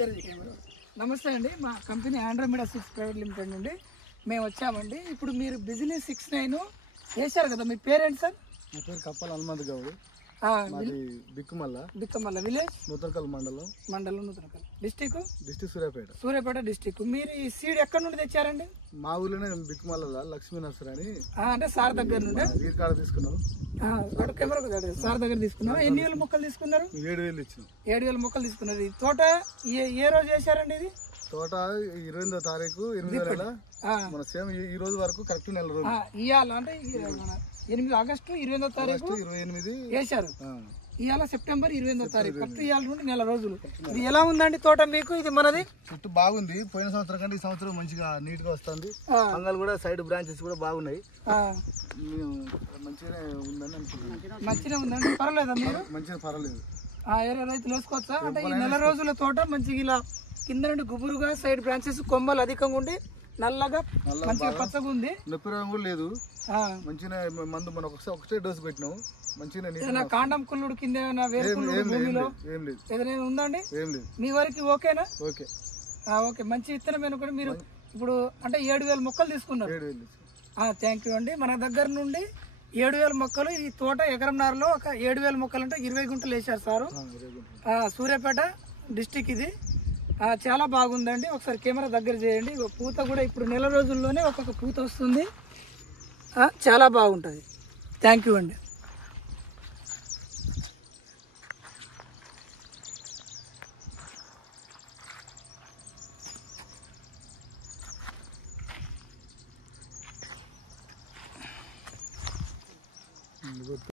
దగ్గర కెమెరా. నమస్తే అండి, మా కంపెనీ ఆండ్రోమీడా 6 ప్రైవేట్ లిమిటెడ్ నుండి మేము వచ్చామండి. ఇప్పుడు మీరు బిజిలీ 69 వేశారు కదా, మీ పేరెంట్స్ సార్? నా పేరు కప్పల్ హనుమంత్ గౌడ్, బిక్కుమల్ల విలేజ్, నూతనకల్ మండలం నూతనకల్, డిస్ట్రిక్ట్ సూర్యాపేట. డిస్ట్రిక్ట్. మీరు ఈ సీడ్ ఎక్కడి నుండి తెచ్చారండి? మా ఊర్లోనే బిక్కుమల్ల లక్ష్మీ నర్సరీ అని, అంటే సార్ దగ్గర నుండి తీసుకున్నాం. సార్ దగ్గర తీసుకున్నారు. ఎన్ని వేల మొక్కలు తీసుకున్నారు? 7,000 ఇచ్చిన. 7,000 మొక్కలు తీసుకున్నారు. ఈ తోట ఏ రోజు వేసారండి? ఇది తోట 28వ తారీఖు 8వ నెల, మన సేమ్ ఈ రోజు వరకు కరెక్ట్ నెల రోజు ఇవాళ అంటే 8 ఆగస్టు 28వ తారీఖు 28 వేశారు. ఇవాళ సెప్టెంబర్ 28వ తారీఖు, కరెక్ట్ ఇవాళ నుండి నెల రోజులు. ఇది ఎలా ఉందండి తోట మీకు? ఇది మనది చెట్టు బాగుంది. పోయిన సంవత్సరం కంటే ఈ సంవత్సరం మంచిగా నీట్ గా వస్తుంది. అంగల్ కూడా సైడ్ బ్రాంచెస్ కూడా బాగున్నాయి. మంచిగానే ఉందని అనుకుంటున్నాను. మంచిగా ఉందండి. పర్వాలేదా? మీరు మంచిగా పర్వాలేదు. ఏరే రైతులు వేసుకోవచ్చా? అంటే ఈ నెల రోజుల తోట మంచిగా ఇలా కింద నుండి గుబురుగా, సైడ్ బ్రాంచెస్ కొమ్మలు అధికంగా ఉండి నల్లగా మంచిగా పచ్చగా ఉంది. నొప్పి రంగు కూడా లేదు. మంచిగా మందు మనం ఒకటే డోసు పెట్టినాము. మంచిగా కాండం కుళ్ళుడు కింద భూమిలో ఏదైనా ఉందండి? ఏం లేదు. మీ వరకు ఓకేనా? ఓకే. ఓకే, మంచి విత్తనం కూడా మీరు ఇప్పుడు అంటే 7,000 మొక్కలు తీసుకున్నారు. థ్యాంక్ యూ అండి. మన దగ్గర నుండి 7,000 మొక్కలు, ఈ తోట ఎకరంన్నరలో ఒక 7,000 మొక్కలు అంటే 20 గుంటలు వేశారు సారు. సూర్యాపేట డిస్టిక్ ఇది. చాలా బాగుందండి. ఒకసారి కెమెరా దగ్గర చేయండి. పూత కూడా ఇప్పుడు నెల రోజుల్లోనే ఒక్కొక్క పూత వస్తుంది. చాలా బాగుంటుంది. థ్యాంక్ యూ అండి.